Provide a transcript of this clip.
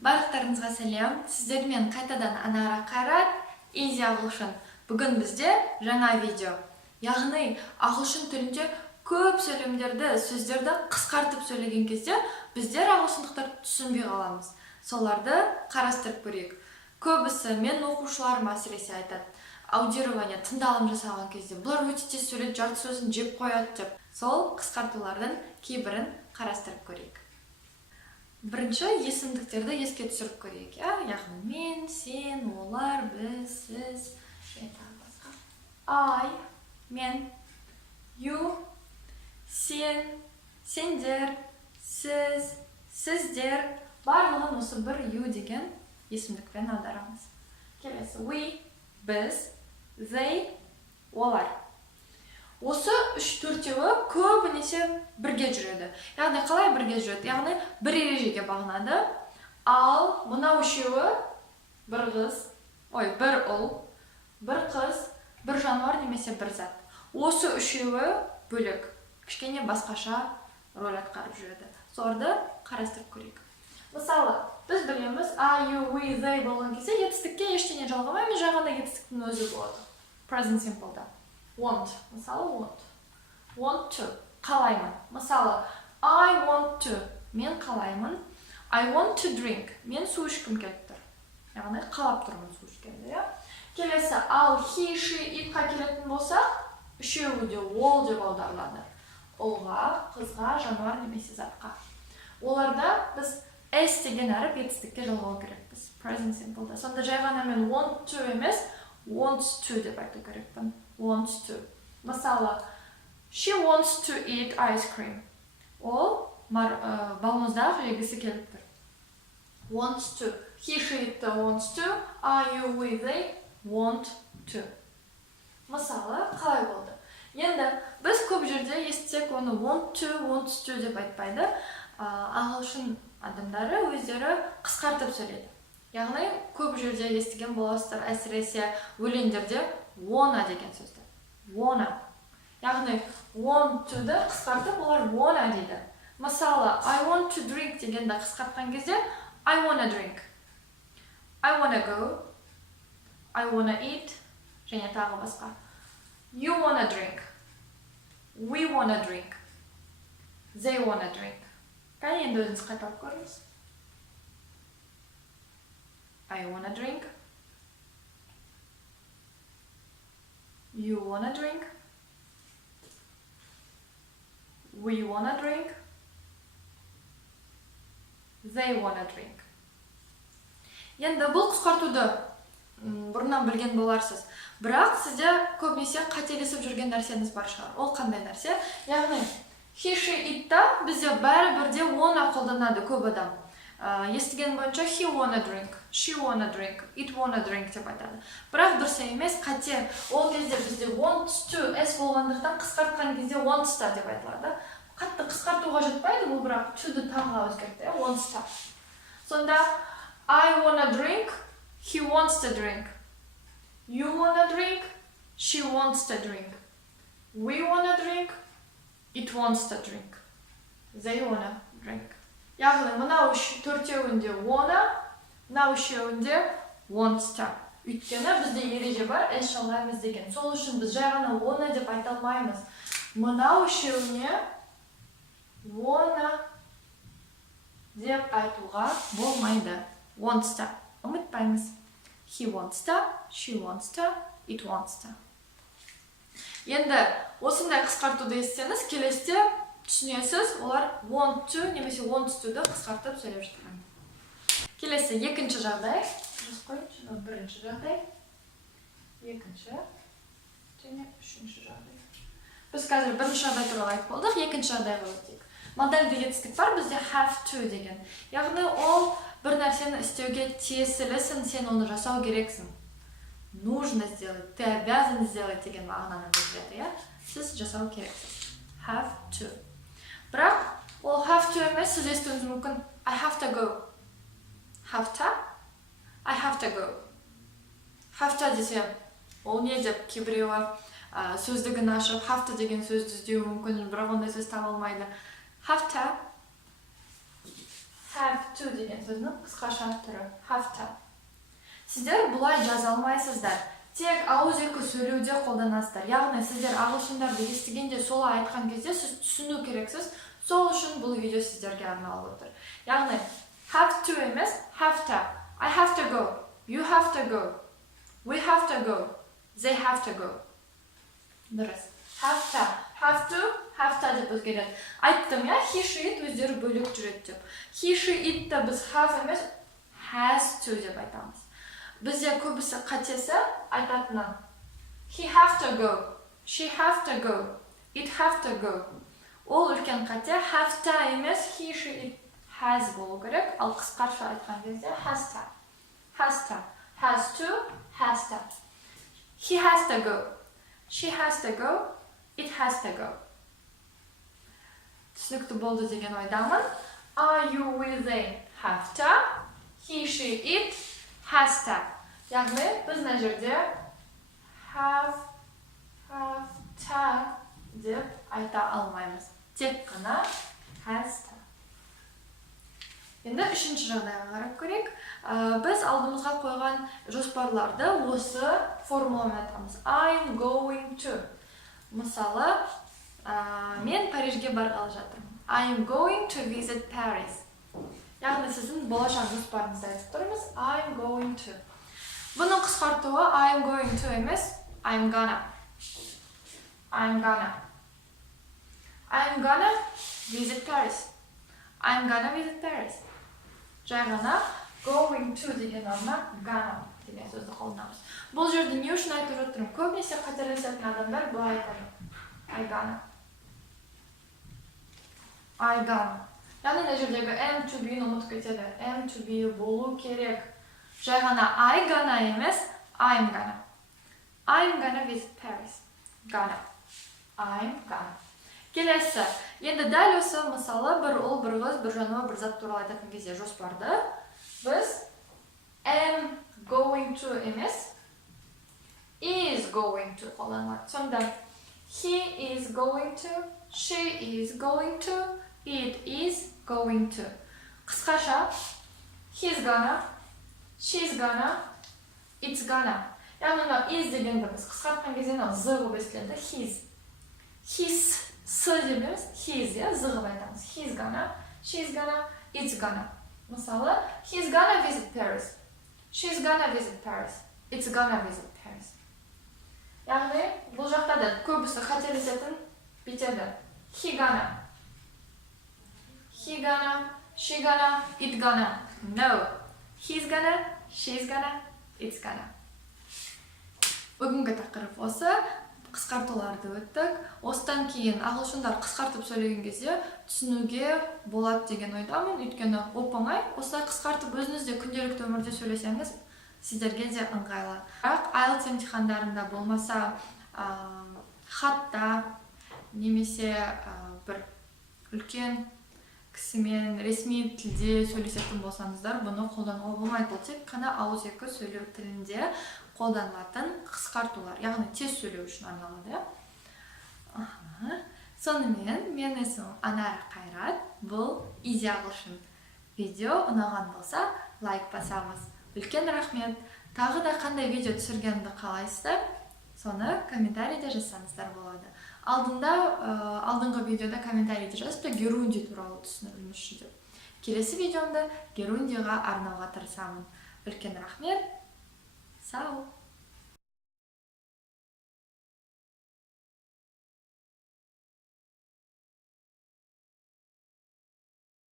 Барлықтарыңызға сәлем. Сіздермен қайтадан Анара Қайрат, Easy ағылшын. Бүгін бізде жаңа видео. Яғни ағылшын тілінде көп сөйлемдерді, сөздерді қысқартып сөйлеген кезде біздер ағылшындықтар түсінбей қаламыз. Соларды қарастырып көрейік. Көбісі мен оқушыларым әсіресе айтады. Аудирование, тыңдалым жасаған кезде бұлар өте тез сөйлейді, жарты сөзін жеп қояды деп. Сол қысқартулардың кейбірін қарастырып көрейік. Бірінші есімдіктерді еске түсіріп көрейік. Яғни мен, сен, олар, біз, сіз, және тағы басқа. I, мен, you, сен, сендер, сіз, сіздер. Барлығын осы бір you деген есімдікпен аударамыз. Келесі we, біз, they, олар. Осы 3-4-еуі көбінесе бірге жүреді. Яғни қалай бірге жүреді? Яғни бір ережеге бағынады. Ал мынау үшеуі бір ұл, бір қыз, бір жануар немесе бір зат. Осы үшеуі бөлек, кішкене басқаша рөл атқарып жүреді. Соларды қарастырып көрейік. Мысалы, біз білеміз, I, you, we, they болған кезде етістікке ештеңе жалғамаймыз, жаңағыдай етістіктің өзі болады. Present simple'да. Want, мысалы want to, қалаймын. Мысалы, I want to, мен қалаймын. I want to drink, мен су ішкім келіп тұр. Яғни қалап тұрмын су ішкенде. Келесі, ал he, she, itқа келетін болсақ, үшеуі де all деп аударылады. Ұлға, қызға, жануар немесе затқа. Оларда біз S деген әріп етістікке жалғау керекпіз. Present simple'да. Сонда жай ғана мен want to емес, wants to деп айту керекпін. Wants to. Мысалы, she wants to eat ice cream. Ол балмұздақ жегісі келіп тұр. Wants to. He, she, it wants to. I, you, we, they want to. Мысалы, қалай болды? Енді біз көп жерде естісек оны want to, wants to деп айтпайды. Ағылшын адамдары өздері қысқартып сөйлейді. Яғни көп жерде естіген боласыздар, әсіресе өлеңдерде wanna деген сөзді. Wanna. Яғни want to-ды қысқартып, олар wanna дейді. Мысалы, I want to drink дегенді қысқартқан кезде I wanna drink. I wanna go. I wanna eat. Және тағы басқа. You wanna drink. We wanna drink. They wanna drink. Қане енді өзіңіз қайталап көріңіз. I wanna drink. You wanna drink. We wanna drink. They wanna drink. Енді бұл қысқартуды бұрыннан білген боларсыз. Бірақ сізде көбінесе қателесіп жүрген нәрсеңіз бар шығар. Ол қандай нәрсе? Яғни he, she, it-та бізде бәрі-бірде wanna қолданады көп адам. Естіген бойынша he wanna drink, she wanna drink, it wanna drink деп айтады. Бірақ дұрыс емес, қате. Ол кезде бізде wants to, s болғандықтан қысқартқан кезде wants to деп айтылады. Қатты қысқартуға жетпайды, бұл бірақ to-ды таңға өзгертті, wants to. Сонда I wanna drink, he wants to drink. You wanna drink, she wants to drink. We wanna drink, it wants to drink. They wanna drink. Яғни мынау төртеуінде wanna, мынау үшеуінде wants to. Өйткені бізде ереже бар, s жалғаймыз деген. Сол үшін біз жай ғана wanna деп айта алмаймыз. Мынау үшеуіне wanna деп айтуға болмайды. Wants to. Ұмытпаймыз. He wants to, she wants to, it wants to. Енді осындай қысқартуды естісеңіз, келесіде түсінесіз, олар want to немесе wants to-ды қысқартып сөйлеп жатқан. Келесі екінші жағдай. Бірінші жағдай, екінші және үшінші жағдай. Біз қазір бірінші жағдай туралы айтып болдық, екінші жағдайға өтейік. Модальді етістік бар, бізде have to деген. Яғни ол бір нәрсені істеуге тиесілісің, сен оны жасау керексің. Нужно сделать, ты обязан сделать деген мағынаны білдіреді, сіз жасау керексіз. Have to. Бірақ ол have to емес, сіз естуіңіз мүмкін. I have to go. Have to? I have to go. Have to десе, ол не деп кейбіреуі сөздігін ашып, have to деген сөзді іздеуі мүмкін, бірақ ондай сөз таба алмайды. Have to have to деген сөздің қысқаша түрі. Have to. Сіздер бұлай жаза алмайсыздар. Тек ауызекі сөйлеуде қолданасыздар. Яғни сіздер ағылшындарды естігенде солай айтқан кезде сіз түсіну керексіз. Сол үшін бұл видео сіздерге арналып отыр. Яғни have to емес, have to. I have to go. You have to go. We have to go. They have to go. Дұрыс. Have to. Have to деп өзгереді. Айттым, he, she, it өздері бөлек жүреді деп. He, she, it біз have емес, has to деп айтамыз. Бізде көбісі қатесі айтатыны. He have to go. She have to go. It have to go. Ол үлкен қате. Have to емес, he, she, it has болу керек. Ал қысқаша айтқан кезде has to. Has to. Has to. Has to. He has to go. She has to go. It has to go. Түсінікті болды деген ойдамын. Are you with they? Have to. He, she, it has to. Яғни біз мына жерде have to деп айта алмаймыз. Тек қана has to. Енді үшінші жағдайға қарап көрейік. Біз алдымызға қойған жоспарларды осы формуламен айтамыз. I'm going to. Мысалы, мен Парижге барғалы жатырмын. I'm going to visit Paris. Яғни сіздің болашақ жоспарыңызды айтып тұрмыз. I'm going to. Бұның қысқартуы I'm going to емес, I'm gonna. I'm gonna. I'm gonna visit Paris. I'm gonna visit Paris. Жай ғана going to деген орнына gonna деген сөзді қолданамыз. Бұл жерде не үшін айтып отырмын? Көбінесе қателесетін адамдар бұлай айтады. I gonna. I gonna. Яғни мына жердегі am to be-ні ұмытып кетеді. Am to be болу керек. Жай ғана I gonna емес, I'm gonna. I'm gonna visit Paris. Gonna. I'm gonna. Келесі. Енді дәл осы мысалы бір ұл, бір қыз, бір жануар, бір зат туралы айтатын кезде жоспарды біз am going to емес, is going to қолданылады. Сонда he is going to, she is going to, it is going to. Қысқаша he's gonna, she's gonna, it's gonna. Яғни is дегенді біз қысқартқан кезде з қылып естіледі. His с демейміз, his, з қылып айтамыз. He's gonna, she's gonna, it's gonna. Мысалы, he's gonna visit Paris. She's gonna visit Paris. It's gonna visit Paris. Яғни, бұл жақта да көбісі қателесетін бітеді. He gonna, she gonna, it gonna. No. He's gonna, she's gonna, it's gonna. Бүгінгі тақырып осы. Қысқартуларды өттік. Осыдан кейін ағылшындар қысқартып сөйлеген кезде түсінуге болады деген ойдамын. Өйткені оп-оңай. Осылай қысқартып өзіңізде күнделікті өмірде сөйлесеңіз, сіздерге де ыңғайлы. Бірақ IELTS емтихандарында болмаса хатта немесе бір үлкен кісімен ресми тілде сөйлесетін болсаңыздар, бұны қолдануға болмайды. Бұл тек қана ауызекі сөйлеу тілінде қолданылатын қысқартулар, яғни тез сөйлеу үшін арналады. Сонымен, мен есімім Анара Қайрат. Бұл Easy ағылшын видео ұнаған болса, лайк басамыз. Үлкен рахмет. Тағы да қандай видео түсіргенімді қалайсыздар, соны комментарийде жазсаңыздар болады. Алдыңғы видеода комментарийде жазыпты Герунди туралы түсіндірілмес үшін деп. Келесі видеомда Герундиға арнауға тырысамын. Үлкен рахмет. Сау!